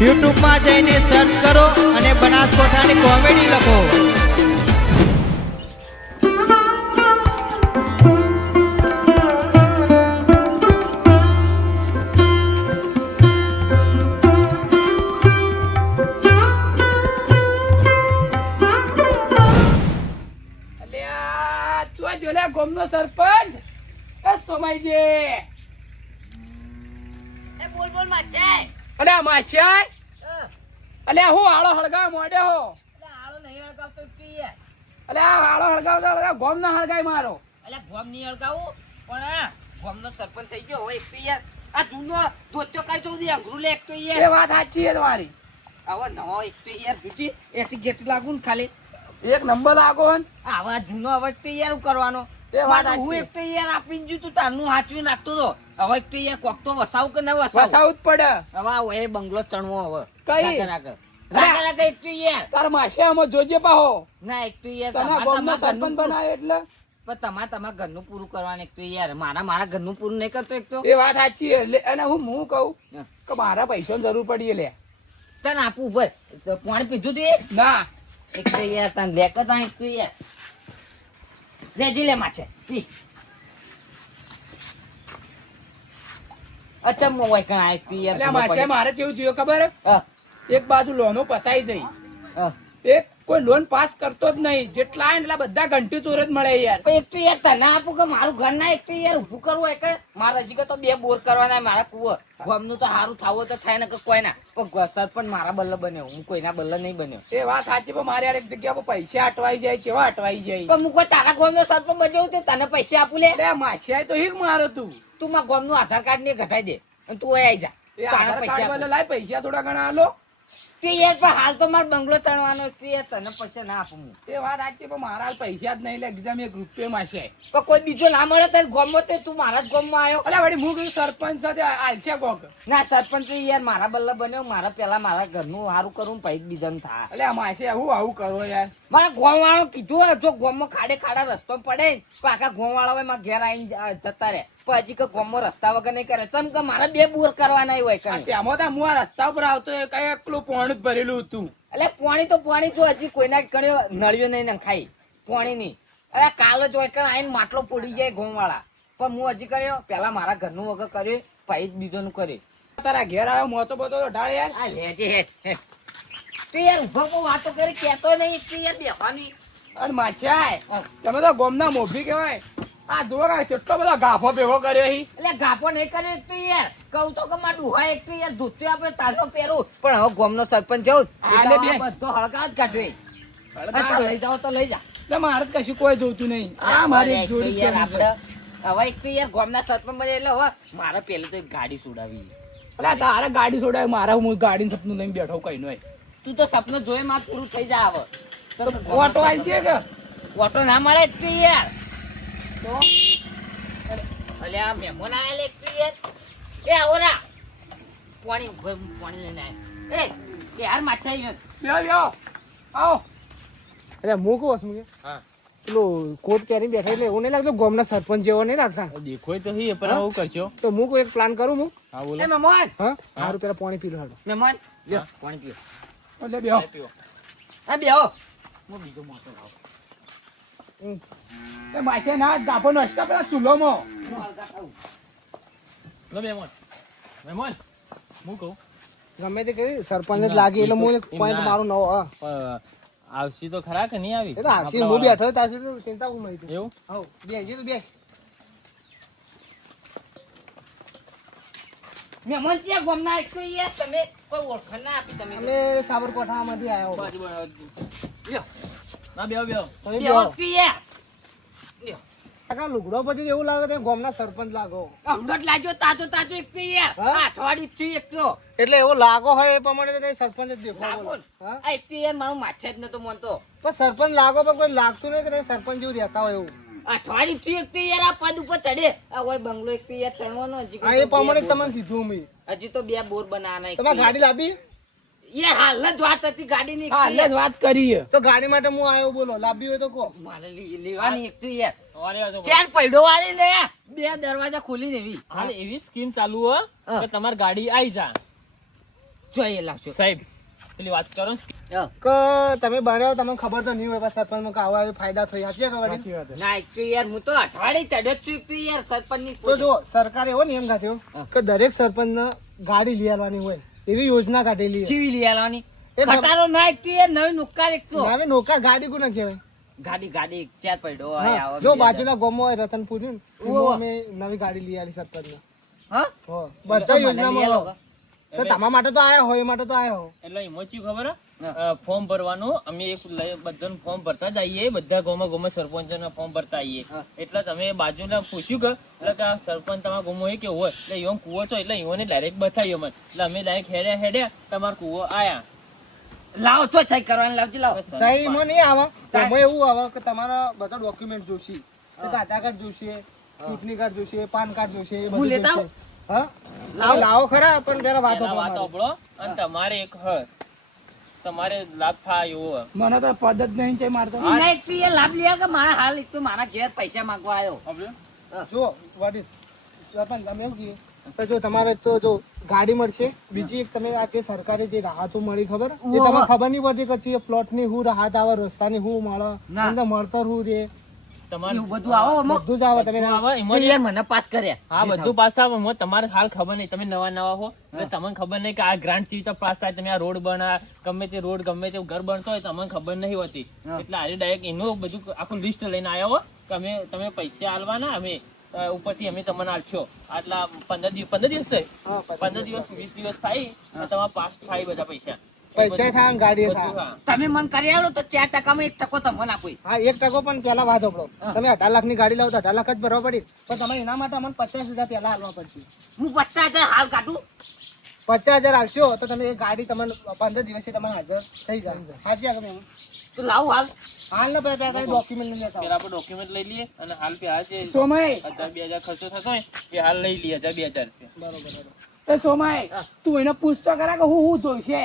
યુટ્યુબમાં જઈને સર્ચ કરો અને બનાસકાંઠાની કોમેડી લખો. ગોમનો સરપંચ સોમાઈજી બોલ બોલ માચાય. અલે માછાય અલે હું હાળો હળગાવ મોડે હો. એટલે આળો નહીં હળગાવતો કે યાર. અલે આ હાળો હળગાવ ગોમ ના હળગાય મારો. એટલે ગોમ નહીં હળગાવું પણ આ ગોમનો સરપંચ થઈ ગયો હોય એક તો યાર. આ જૂનો ધોત્યો કાઈ ચોદી અંગરૂ લે એક તો યાર. એ વાત સાચી છે તમારી. આવા નવો એક તો યાર જુજી એથી ગેટ લાગુ ને ખાલી એક નંબર લાગો હન. આવા જૂનો અવાજ તો યાર કરવાનો. એ વાત હું સાચી. એક તો યાર આપીને જો તું તારનું હાચવી નાખતો તો હવે એક તો યાર કોક તો વસાવ કે ના વસાવ. વસાવું જ પડે. હવે આ એ બંગલો ચણવો હવે કઈ? રાગે એક તો યાર. તાર માસે આમાં જોજે પાહો. ના એક તો યાર તને ગોમનો સરપંચ બનાવે એટલે પણ તમારા ઘરનું પૂરું કરવાનું એક તો યાર મારા ઘરનું પૂરું નહીં કરતો એક તો એ વાત સાચી છે. લે, અને હું કહું હા. કે મારા પૈસાની જરૂર પડી લે. તને આપું ભાઈ તો પાણી પીધું તું એક ના એક તો યાર તને લેક તા એક તો યાર લેજી લે માછે પી અચ્છા મોવાય કણ એક તો યાર એટલે માસે મારે કેવું થયું ખબર હે? હા એક બાજુ લોનો પસાઈ જઈ, હા એક કોઈ લોન પાસ કરતો જ નહીં. જેટલા આવે ને એટલા બધા ઘંટી ચોર જ મળે યાર. પણ એક તો યાર તને આપું કે મારું ઘર ના એક તો યાર ઊભું કરવું હોય કે મારા હજી તો 2 બોર કરવાના મારા કુવો ગામનું તો સારું થાવું તો થાય ને કે કોઈ ના પણ સરપંચ મારા બલ્લે બન્યો હું કોઈના બલ્લે નહીં બન્યો. એ વાત સાચી. પણ મારે યાર એક જગ્યા પર પૈસા અટવાઈ જાય, કેવા અટવાઈ જાય. પણ હું કોઈ તારા ગામનો સરપંચ બન્યો તે તને પૈસા આપું લે. એટલે માછિયાએ તો હીર મારો તું. તું મારા ગામનું આધાર કાર્ડ ને ઘટાઈ દે અને તું અહીં આવી જા એ તારા આધાર પૈસા કાર્ડ આપું. વાળા લાય પૈસા થોડા ઘણા આલો. તે યાર પણ હાલ તો મારો બંગલો ચણવાનો છે યાર તને પૈસા ના આપું હું. એ વાત સાચી. પણ મારા હાલ પૈસા જ નહીં લે એક્ઝામ 1 રૂપિયો માસે. પણ કોઈ બીજો ના મળે તારે ગામમાં તે તું મારા જ ગામમાં આવ્યો. અલા વળી હું કીધું સરપંચ સાથે હાલ છે કોક. ના સરપંચ તો યાર મારા બલ્લે બન્યો મારા પેલા મારા ઘરનું સારું કરું પછી બીજાનું થાય. એટલે માસે હું આવું કરો યાર. મારા ગામ વાળો કીધું જો ગામમાં ખાડે ખાડા રસ્તો પડે તો આખા ગામ વાળા હોય મારા ઘેર આવીને જતા રહે પણ હજી કે ગામમાં રસ્તા વગર નહીં કરે ચમ કે મારા 2 બોર કરવાના હોય કઈ. તેમાં તો હું આ રસ્તા ઉપર આવતો એ કઈ એકલું પોણ જ ભરેલું હતું. એટલે પાણી તો પાણી જો હજી કોઈના કણ્યો નળિયો નહીં નખાય પાણી નહીં. અરે કાલે જ હોય કણ આઈને માટલો પડી જાય ઘઉં વાળા પણ હું હજી કર્યો પેલા મારા ઘરનું વગર કર્યું પછી બીજોનું કર્યું. તારા ઘેર આવ્યો મોચો બધો ઢાળ યાર. આ લેજે હેઠ તે યાર ઉભો કો વાતો કરી કેતો નહીં તે યાર બેહવાની. અને માછાય તમે તો ગોમના મોભી કહેવાય. આ જુઓ કે કેટલો બધો ગાફો ભેગો કર્યો હી. એટલે ગાપો નહીં કર્યો એક તો યાર કહું તો કે મારું ડુહા એક તો યાર ધોતું આપણે તારનો પહેરું પણ હવે ગામનો સરપંચ જવું આને બે. બધો હળકા જ કાઢ્યો લઈ જાઓ તો લઈ જા. એટલે મારે તો કશું કોઈ જોતું નહીં. આ મારી એક જોડી યાર જ આપણે હવે એક તો યાર ગામના સરપંચ બને એટલે હવે મારે પેલે તો એક ગાડી છોડાવી. એટલે તારે ગાડી છોડાય મારા હું ગાડીનું સપનું લઈને બેઠો કઈ નો. તું તો સપનું જોઈ માર પૂરું થઈ જાય હવે ઓટો આવી છે કે ઓટો ના મળે એક તો યાર તો અલે આ મહેમાન આયેલ એક તો યાર એ આવો રા પાણી લઈને આય એ યાર માછાઈ બેહો આવો. અરે હું કહું છું હા પેલો કોટ પહેરીને બેઠા એટલે એવું નહીં લાગતો ગામના સરપંચ જેવો નહીં લાગતા. દેખોય તો હી પણ આવું કરશો. તો હું કોઈ એક પ્લાન કરું હું. હા બોલો. એ મહેમાન હા મારું પેલા પાણી પી લો હાલો. મહેમાન લ્યો પાણી પીઓ એટલે બેહો. આ બેહો હું બીજો મોટો લાવું એ માસે ના ગાફો નષ્ટા પેલા ચૂલોમાં. લો મહેમાન. મહેમાન હું કહું ગમે તે કરી સરપંચ જ લાગી એટલે હું એક પોઈન્ટ મારું નવો હા પણ આવશી તો ખરા કે નહીં આવી? એ તો હાસી હું બેઠો તાસી તો ચિંતા હું મળી એવું? હા બેસી તું બેસ. મહેમાન છે ગામના એક તો યાર તમે કોઈ ઓળખાણ ના આપી તમે અમે સાબરકાંઠામાંથી આવ્યો બાજુ બાજુ. લ્યો ના બેહો બેહો. તમે બેહો બેહો. તો યાર લ્યો કાકા લુગડો પછી એવું લાગે તમે ગામના સરપંચ લાગો. હમણાં જ લાગ્યો તાજો એક તો યાર હા? આ અઠવાડિયું થી એક તો એટલે એવો લાગો હોય એ પ્રમાણે તો તમે સરપંચ જ દેખો લાગો બોલો. હા આ એક તો યાર મારું માછે જ નતો માનતો પણ સરપંચ લાગો પણ કોઈ લાગતું નહીં કે તમે સરપંચ જેવું રહેતા હોય એવું. અઠવાડિયું થી એક તો યાર આ પદ ઉપર ચડે આ હોય બંગલો એક તો યાર ચડવાનો હજી હા એ પ્રમાણે જ તમને કીધું મેં. હજી તો 2 બોર બનાવવાના એક તો તમારે ગાડી લાવી યાર હાલ જ વાત હતી ગાડી ની હા એટલે જ વાત કરીએ. તો ગાડી માટે હું આવ્યો બોલો લાવી હોય તો કહો. મારે લેવાની એક તો યાર સવારે આવજો. ચાર પૈડો વાળી ને 2 દરવાજા ખોલી દેવી હાલ એવી સ્કીમ ચાલુ હો હા. કે તમારી ગાડી આવી જા. જોઈએ લાવશો સાહેબ પેલી વાત કરો ને. કે તમે બન્યો તમને ખબર તો નહીં હોય પણ સરપંચમાં કે આવા આવા ફાયદા થઈ સાચી ખબર સાચી વાત છે. ના એક તો યાર હું તો અઠવાડિયે ચડ્યો જ છું એક તો યાર સરપંચની તો જો સરકારે એવો નિયમ કાઢ્યો કે દરેક સરપંચને ગાડી લઈ આવવાની હોય એવી યોજના કાઢેલી છે. ચીવી લઈ આવવાની એ ખબર- ખટારો ના એક તો યાર નવી નુક્કાર એક તો હવે નોકા ગાડી કોને કહેવાય? ગાડી ચાર પડ્યો હા, જો બાજુના ગામમાં હોય રતનપુર ને, એમાં અમે નવી ગાડી લઈ આવી સરપંચને. હા હો, બધા યોજનામાં હોય. તો તમારા માટે તો આયા હોય, એ માટે તો આયા હો. એટલે એમાં શું ખબર ફોર્મ ભરવાનું અમે એક બધાનું ફોર્મ ભરતા જઈએ બધા ગામમાં સરપંચ ફોર્મ ભરતા આવીએ એટલે તમે બાજુના પૂછ્યું કે એટલે કે આ સરપંચ તમારા ગામમાં હોય કેવું હોય એટલે ઈવન કુવો છો એટલે ઈવોને ડાયરેક્ટ બતાવ્યો મને એટલે અમે ડાયરેક્ટ હેડ્યા તમારો કુવો આયા. લાવો છો સહી કરવાની લાવજી લાવો સહીમાં નહીં આવે, એમાં એવું આવે કે તમારા બધા ડોક્યુમેન્ટ જોશે. એક આધાર કાર્ડ જોશે, ચૂંટણી કાર્ડ જોશે, પાન કાર્ડ જોશે, એ હું બધું લેતા જોશે. હા, લાવો ખરા, પણ પેલા વાતો એના વાત કરો. સાંભળો અને તમારે એક તમારે લાભ થાય એવો મને તો પદ જ નહીં છે મારતો. ના એક તો યાર લાભ લ્યા કે મારા હાલ એક તો મારા ઘેર પૈસા માંગવા આવ્યો જો વડીલ સરપંચ તમે એવું કહીએ તો જો તમારે તો જો ગાડી મળશે, બીજી એક તમે આ જે સરકારે જે રાહતો મળી ખબર, એ તમને ખબર નહીં પડતી કે જે પ્લોટ ની હું રાહત આવે, રસ્તાની હું મળે, ના. અંદર મળતર હું રે, તમારે એવું બધું આવો આમાં. બધું જ આવે. તમે આવે તો એમાં યાર મને પાસ કર્યા હા બધું પાસ થાય પણ તમારે હાલ ખબર નહીં તમે નવા હો એટલે તમને ખબર નહીં કે આ ગ્રાન્ટ સીટ પાસ થાય તમે આ રોડ બના ગમે તે રોડ ગમે તે ઘર બનતો હોય તમને ખબર નહીં હોતી એટલે આજે ડાયરેક્ટ એનું બધું આખું લિસ્ટ લઈને આવ્યા હો કે તમે પૈસા આલવાના અમે ઉપરથી અમે તમને આલશો આટલા 15 દિવસ થાય હા, 15 દિવસ 20 દિવસ થાય તમારા પાસ થાય બધા પૈસા પૈસા થાય ને ગાડી બધું થાય. હા. તમે મને કરી આલો તો 4% માં 1% તમને આપો હા, 1% પણ પેલા વાત સાંભળો. તમે 18 લાખ ની ગાડી લાવો તો 18 લાખ જ ભરવા પડી, પણ તમે એના માટે અમને 50,000 પેલા હાલવા પડશે. હું 50,000 હાલ કાઢું 50,000 હાલશો તો તમે એ ગાડી તમને 15 દિવસે તમારે હાજર થઈ જાય. હાજી આગળ એમ. તો લાવું હાલ હાલ ને પેલા ડોક્યુમેન્ટ લઈ લેતા આવો. પેલા આપણે ડોક્યુમેન્ટ લઈ લઈએ અને હાલ પેલા જે સોમાય 1000-2000 ખર્ચો થતો હોય એ હાલ લઈ લઈએ 1000-2000 રૂપિયા બરોબર. એ સોમાય તું એને પૂછતો ખરા કે હું જોઈશે.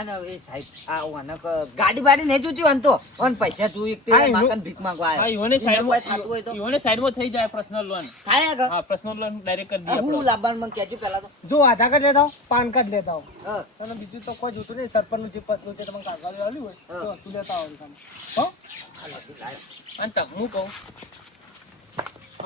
અને એ સાહેબ આ ઓને ગાડી બાડી નહીં જોતી હોય ને તો ઓન પૈસા જોઈએ એક તો યાર હા, માકન ભીખ માંગવા હા આવ્યો ઈવોને એને કોઈ થતું હોય તો સાઈડમાં થઈ જાય પર્સનલ લોન થાય આગળ હા પર્સનલ લોન ડાયરેક્ટ કરી દઈએ હું આપણે. લાવવાનું મને કહેજો પહેલા તો જો આધાર કાર્ડ લેતા આવો, પાન કાર્ડ લેતા આવો. હા. અને બીજું તો કોઈ જોતું નહીં. સરપંચ નું જે પત્રનું છે તમે કાગળ આલ્યું હોય તો વસ્તુ લેતા આવો તમે. હો? અને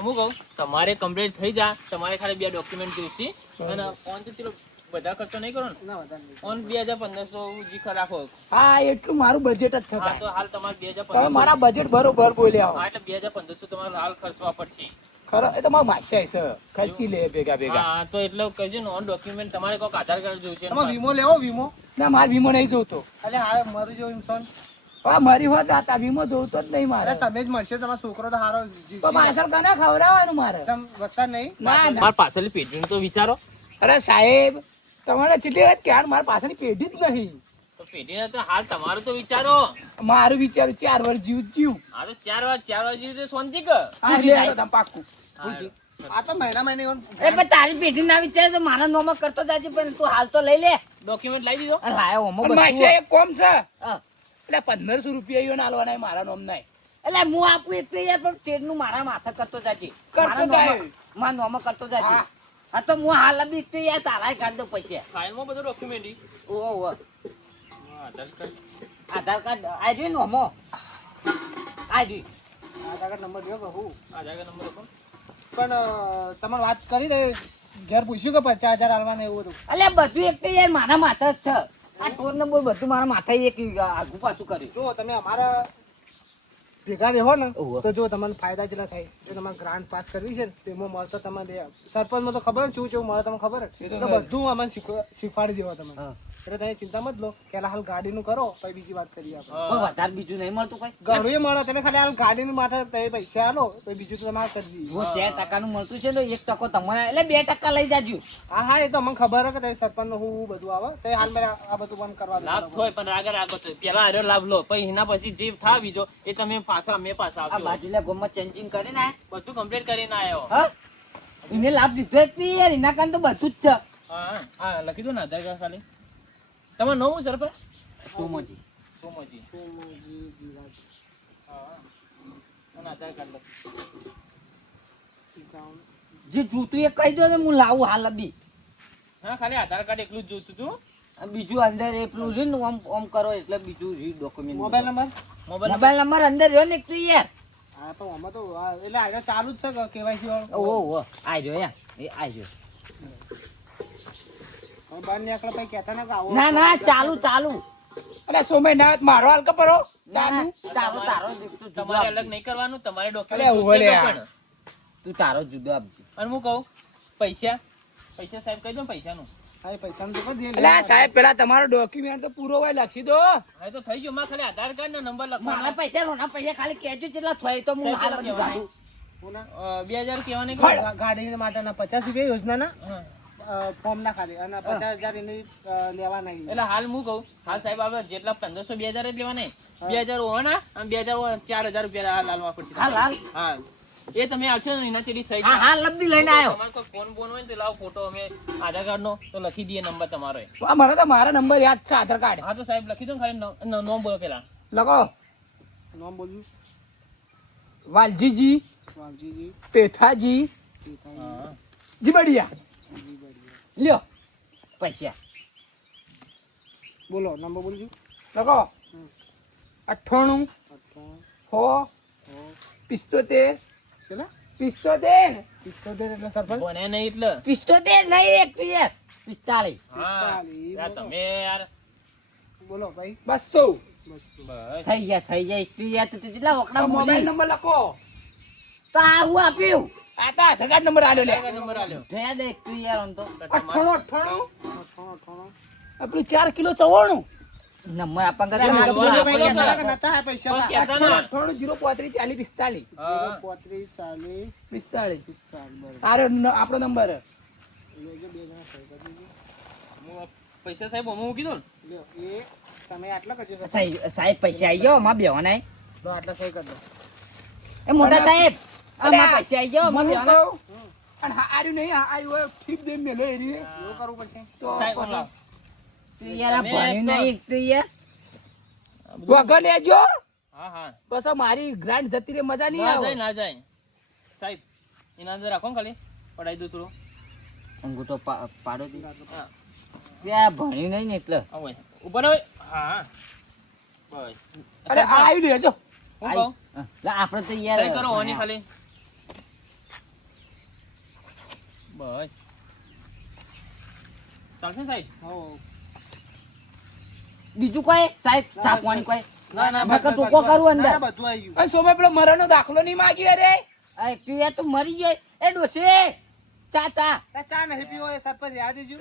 હું કહું તમારે કમ્પ્લીટ થઈ જાય તમારે ખાલી 2 ડોક્યુમેન્ટ જોઈશે અને ફોન તો ચલો બધા ખર્ચો નહીં કરો ને ના વધારે નહીં. ફોન 2500 જી રાખો હા એટલું મારું બજેટ જ છે હા તો હાલ તમારે તમે 2500 મારા બજેટ બરોબર બોલ્યા હો. હા એટલે 2500 તમારે હાલ ખર્ચવા પડશે ખરો એ તો મારા માસ્યા છે ખર્ચી લે ભેગા ભેગા. હા તો એટલે કહેજો ને ઓન ડોક્યુમેન્ટ તમારે કોઈક આધાર કાર્ડ જોઈશે તમારે વીમો લેવો, વીમો. ના મારે વીમો નહીં જોતો. એટલે હા, મારું જેવું ઇન્સ્યોરન્સ. હા મારી હોત આતા વીમો જોતો જ નહીં મારે. અરે તમે જ મળશે, તમારો છોકરો તો હારો તો પાછળ કને ખવડાવવાનું મારે. વસ્તા નહીં. ના ના મારા પાછળની પેઢીનું તો વિચારો અરે સાહેબ તમારે કેટલી વાત ક્યાં મારા પાછળની પેઢી જ નહીં. તો પેઢીને તો હાલ તમારું તો વિચારો મારું વિચારું 4 વર્ષ જીવ. હા તો 4 વાર જેવી તો શાંતિ કર હા લે તો તમે પાક્કું. આ તો મહિના મહિને એવું એ પણ તારી પેઢી ના વિચાર તો મારા નોમાં કરતો જાય પણ તું હાલ તો લઈ લે ડોક્યુમેન્ટ લાવી દીધો આ લાયો ઓમો પણ બધું માસ્યા એક કોમ છે હા. એટલે 1500 રૂપિયા ઈયોને આલવાના મારા નોમ નાય. એટલે હું આપું એક તો યાર પણ ચેડ નું મારા માથે કરતો જાજે કરતો જાય. મારા નોમાં કરતો જાજે હા. હા તો હું હાલ બી એક તો યાર તારા કાઢ દો પૈસા ફાઇલમાં બધું ડોક્યુમેન્ટ ઓહો આધાર કાર્ડ આધાર કાર્ડ આ જોઈ નોમો આ જોઈ આધાર કાર્ડ નંબર જોયો કે હું. આધાર કાર્ડ નંબર આપો પણ તમારે વાત કરી દે, ઘેર પૂછ્યું કે 50,000 આલવાના એવું હતું. એટલે બધું એક તો યાર મારા માથે જ છે આ ટોર નંબર બધું મારા માથે એક આગુ પાછું કર્યું જો તમે અમારા ભેગા રહો ને ઓહો. તો જો તમને ફાયદા કેટલા થાય. જો તમારે ગ્રાન્ટ પાસ કરવી છે ને તેમાં મળતો તમારે સરપંચમાં તો ખબર ને શું મળે તમને ખબર જ. એ તો તો ખબર. બધું અમને શીખવાડી દેવા તમે. હા. એટલે તમે ચિંતા મત લો, પેલા હાલ ગાડીનું કરો પછી બીજી વાત કરીએ આપણે. પણ વધારે બીજું નહીં મળતું કઈ ઘણું મળે, તમે ખાલી હાલ ગાડીનું માટે તમે પૈસા આલો તો બીજું તો તમારે કરી દઈએ. જો 4% નું મળતું છે ને 1% તમારે એટલે 2% લઈ જાજો હા હા, એ તો અમને ખબર હે કે તમે સરપંચ નું હું બધું આવે તો હાલ મારે આ બધું બંધ કરવા દો. લાભ થોય પણ આગળ આગળ તો પેલા આર્યો લાભ લો પછી એના પછી જે થાય બીજો એ તમે પાછા અમે પાછા આ આવશો બાજુલા ગોમાં ચેન્જિંગ કરીને આયા. બધું કમ્પ્લીટ કરીને આવ્યો હા એને લાભ દીધો એક નહીં યાર એના કાન તો બધું જ છે હા હા લખી દો ને આધાર કાર્ડ ખાલી તમારું નવું સરપંચ સોમોજી સોમોજી હા અને આધાર કાર્ડ લખી જે જોતું એ કહી દો ને હું લાવું હાલ બી હા ખાલી આધાર કાર્ડ એકલું જ જોતું હતું અને બીજું અંદર એ પેલું રહ્યું ને ઓમ કરો એટલે બીજું રહ્યું document. Mobile number mobile number અંદર રહ્યો ને એક તો યાર. હા તો આમાં તો એટલે આગળ ચાલુ જ છે કેવાયસી વાળો ઓહો આ રહ્યો યાર એ આ રહ્યો. હવે બહાર નીકળો પછી કહેતા ને કે આવો ના ના ચાલુ અરે સોમય ના મારો હાલ કપરો ના ના તારો તમારે અલગ નહીં કરવાનું, તમારે અરે ડોક્યુમેન્ટ ઉભો લે આ. તું તારો જુદો આપજે. અને હું કહું પૈસા સાહેબ કહી દો પૈસાનું. હા એ પૈસાનું તો કરી દે અલે આ સાહેબ પેલા તમારો ડોક્યુમેન્ટ તો પૂરો હોય લખી દો. હવે તો થઈ ગયું, માં ખાલી આધાર કાર્ડ ના નંબર મારા લખવાના. પૈસા ખાલી કહેજો કેટલા થાય તો હું હાલ બધું કાઢું. 2000 કહેવાને ગાડી માટેના 50 રૂપિયા યોજનાના હા. ફોર્મ ના ખાલી અને 50,000 એને લેવાના ઈ. એટલે હાલ હું કહું હાલ સાહેબ આપણે જેટલા 1500 2000 જ લેવાના 2000 હોવાના અને 2000 4000 રૂપિયા હાલ હાલવા પડશે. હાલ હા એ તમે આવશો ને એના ચેડી સહી હા હા લબ્ધી લઈને આવ્યો. તમારે કોઈ ફોન બોન હોય ને તો લાવો ફોટો, અમે આધાર કાર્ડ નો તો લખી દઈએ નંબર તમારો. આ મને તો મારા નંબર યાદ છે આધાર કાર્ડ. હા તો સાહેબ લખી દો ને, ખાલી નોમ બોલો પેલા. લખો નામ બોલ્યું વાલજીજી વાલજીજી પેથાજી હા જીબડિયા લ્યો પૈસા બોલો નંબર બોલજો લખો 98 6 75 કેટલા 75 75 એટલે સરપંચ બને નહીં એટલે 75 નહીં એક તો યાર 45. હા યાર તમે યાર બોલો ભાઈ 200 બસ થઈ ગયા એક તો યાર તું કેટલા વકડા મોબાઈલ મોબાઈલ નંબર લખો. તો આ હું આપ્યું આ તો આધાર કાર્ડ નંબર આલ્યો લે. નંબર આલ્યો. થયા દે એક તો યાર આમ તો 98 થોડો આપણું 4 કિલો 94 નંબર આપવા ના, કરતા ના, ભાઈ ના, નતા નતા આ પૈસા કોઈ કહેતા ના. 98 035 40 હા. 35 40 45 45 આરો આપણો નંબર લેજો બે જણા સહી કરી દેજો હું પૈસા સાહેબ હું મૂકી દઉં ને. લ્યો એ તમે આટલા કરજો સરપંચ. સાહેબ પૈસા આવી ગયો માં બેવાના લો આટલા સહી કરી દો એ મોટા સાહેબ આમાં પૈસા આવી ગયો માં મને બેવાના કહો. અને હા આર્યું નહીં હા આર્યું હોય ઠીક દે મેલો એ રીતે. એવું કરવું પડશે તો સાહેબ પછી લાવો. તો યાર આ તમે ભણ્યું નહીં એક તો યાર વગર લેજો હા હા પછી મારી ગ્રાન્ટ જતી રે મજા નહીં ના જાય આવે. ના જાય સાહેબ એના અંદર રાખો ને ખાલી પડાઈ દઉં થોડું. અંગૂઠો પાડો દે હા યાર ભણ્યું નહીં ને એટલે આવો એ. ઉપર આવે હા બસ અરે આ આવ્યું લેજો. હું કહું આપણે તો યાર સહી કરો હોની ખાલી બસ ચાલશે ને સાહેબ? હો બીજું કોઈ સાહેબ ચા પાણી કોઈ ના ના નકર ટૂંકો કરું અંદર ના, ના, બધું આવી ગયું અને સોમે પેલો મરણનો દાખલો નહીં માગ્યો રે. આ એક તો યાર તું મરી ગયો એ ડોસી ચા આ ચા નહીં પીવો એ સરપંચ યાદ દેજો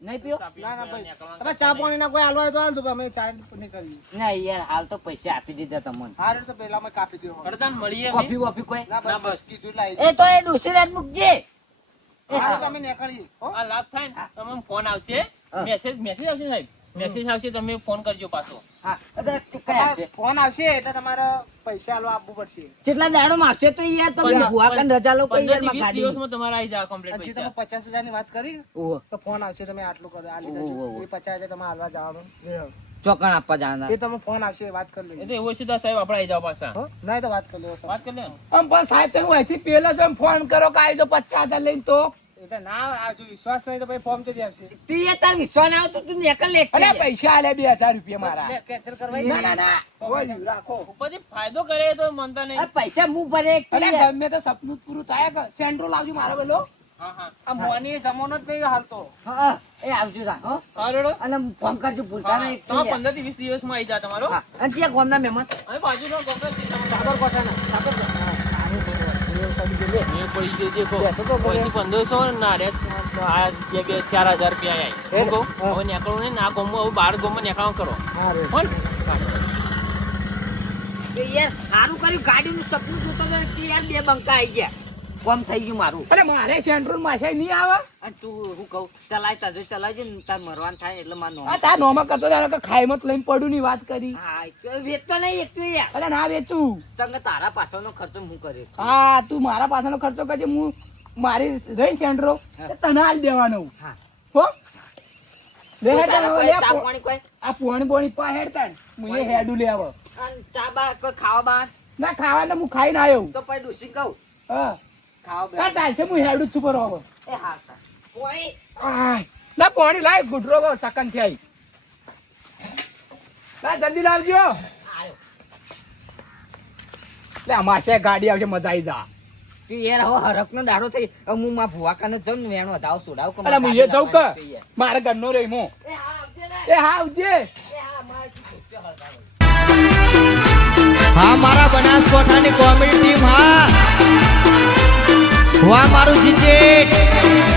નહીં પીઓ ના ના ભાઈ તમે ચા પાણી ના કોઈ હાલવા હોય તો હાલ દો અમે ચા નહીં કરીએ ના યાર હાલ તો પૈસા આપી દીધા તમને હારે તો પહેલા અમે કાપી દો કરતા ને મળીએ અમે. કોફી વોફી કોઈ ના ના, બસ બસ. કીધું લાવી એ તો એ ડોસી રાત મૂકજે એ હારે હા તો અમે નીકળીએ હો આ લાભ થાય ને તમે ફોન આવશે હા. મેસેજ આવશે સાહેબ મેસેજ આવશે તમે ફોન કરજો પાછો. હા કઈ આપશે ફોન આવશે એટલે તમારે પૈસા હાલવા આપવું પડશે કેટલા દાડો માં આવશે તો યાર તમે ભુવા કન રજા લો કોઈ યાર 15 માં થી 20 ગાડી દિવસમાં તમારે આવી જાય complete હજી પૈસા. તમે 50,000 ની વાત કરી ને, ઓહો તો ફોન આવશે તમે આટલું કરો આલી ઓહો, જજો ઓહો. એ 50,000 તમે હાલવા જવાનું રહે. ચોકણ આપવા જાના એ તમે ફોન આવશે વાત કરી એ લેજો તો એવું છે તો સાહેબ આપણે આવી જાવ પાછા. હો? ના એ તો વાત કરી લેવો સર વાત કરી લે ને. આમ પણ સાહેબ તમે અહીંથી પેલા જ આમ ફોન કરો કે આવી જાઓ 50,000 લઈને તો. એ તો ના આ જો વિશ્વાસ નહીં તો ભાઈ ફોર્મ તો જ આવશે તું યાર તાર વિશ્વાસ ના આવતો તું નેકલ લે અરે પૈસા આલે 2,000 રૂપિયા મારા. લે, કેન્સલ કરવા ના ના ના હોય રાખો. ઉપરથી ફાયદો કરે તો માનતા નહીં. આ પૈસા હું ભરે એક તું અરે યાર. ગમે તો સપનું જ પૂરું થાય કે સેન્ટ્રો લાવજો મારા બોલો. હા હા આ મોની જમાનો જ નહીં હાલતો હા એ આવજો તા હો હા રેડો. અને ફોન કરજો ભૂલતા નહીં એક તું તમે યાર. 15 થી 20 દિવસમાં આવી જા તમારો. હા અને ત્યાં ગામના મહેમાન હવે બાજુનો ગોગલ છે, તમે સાબરકોઠાના સાબરકોઠા. મેં પડી ગયો દેખો. કોઈથી 1500 ના રે આ 4,000 રૂપિયા આય. હું કહું હવે નીકળવું નહીં ને આ ગામમાં હવે બાર ગામમાં નીકળવાનું કરો. હો ને? તો યાર સારું કર્યું ગાડીનું સપનું જોતો હતો કે યાર બે બંકા આવી ગયા કોમ થઈ ગયું મારું અરે મારે સેન્ટ્રો માં નહીં આવે. અને તું હું કહું ચલાય તાજો ચલાવજે ને તાર મરવાન થાય એટલે માર આ તાર નોમાં કરતો તારે કે ખાઈ મત લઈને પડું ની વાત કરી. હા તો વેચતો નહીં એક તું યાર અરે ના વેચું. ચંગ તારા પાછળનો ખર્ચો હું કર્યો હા તું મારા પાછળનો ખર્ચો કરજે હું મારી રહી સેન્ટ્રો હા. એ તને હાલ દેવાનો. હા હો લે હેડ તારા તને કોઈ લે ચા પો- પાણી કોઈ આ પોણી પોણી પા હેડ તાન હું એ હેડું લે આવો. અને ચા બા કોઈ ખાવા બા ના ખાવા તો હું ખાઈને આવ્યો. તો પછી ડૂસી કહું હા ખાવા આ બે ચાલશે હું હેડું જ છું બરોબર. એ હાલ તાર પોણી આય ના પાણી લાય ગુડરો સકન થી આવી ના જલ્દી લાવજો લે અમારે ગાડી આવશે મજા આવી જા તું યાર હવે હરકનો દાડો થઈ હવે હું માં ભુવા કાને જઉં ને વેણો ધાવ સોડાવ કે અલા હું એ જઉં કે મારે ઘરનો રહી હું એ હા આવજે હા મારા બનાસકોઠાની કોમેડી ટીમ હા વાહ મારું જીજેટ